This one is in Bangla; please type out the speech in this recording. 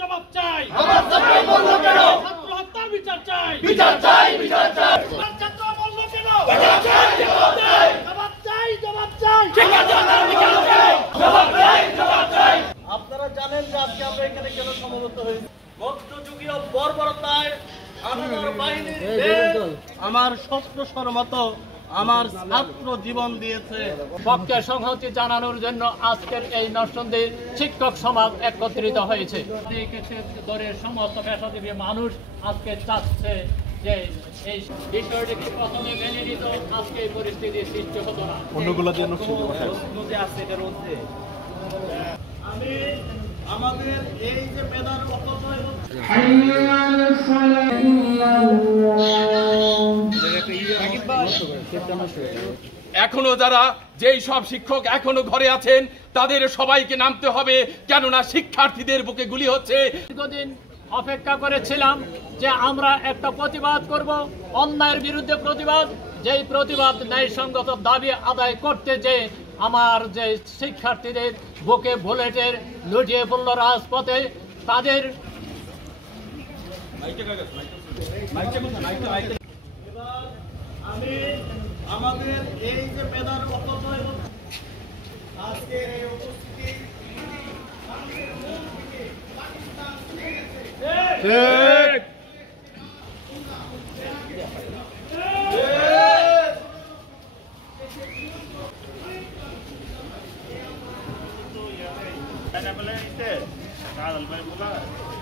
জবাব চাই, বিচার চাই, বিচার চাই, বিচার চাই। ছাত্র বলল কেন? জবাব চাই, জবাব চাই, জবাব চাই। আপনারা জানেন যে আজকে আমরা এখানে কেন সমবেত হয়েছি? মধ্যযুগীয় বর্বরতায় আনোয়ার বাহিনীর আমার সপ্তশর মতো আমার ছাত্র জীবন দিয়েছে। পক্ষে সংহতি জানানোর জন্য আজকের এই নরসিংদীর শিক্ষক সমাজ একত্রিত হয়েছে। দলের সমস্ত পেশাজীবী মানুষ আজকে চাচ্ছে যে এই বিষয়টিকে প্রথমে মেনে নিত, আজকে এই পরিস্থিতি সৃষ্টি হতো না। আমি আমাদের এই যে মেধার অপচয় হচ্ছে, এখনো যারা যেই সব শিক্ষক এখনো ঘরে আছেন তাদের সবাইকে নামতে হবে, কেননা শিক্ষার্থীদের বুকে গুলি হচ্ছে। দীর্ঘদিন অপেক্ষা করেছিলাম যে আমরা একটা প্রতিবাদ করব, অন্যায়ের বিরুদ্ধে প্রতিবাদ, যেই প্রতিবাদ ন্যায়সঙ্গত দাবি আদায় করতে যে আমার যে শিক্ষার্থীদের বুকে বুলেটের লুটিয়ে পড়ল রাজপথে, তাদের আমি আমাদের এই যে মেধার অপচয় হচ্ছে, আজকের এই উপস্থিতি Ada apa lagi? Ada apa lagi?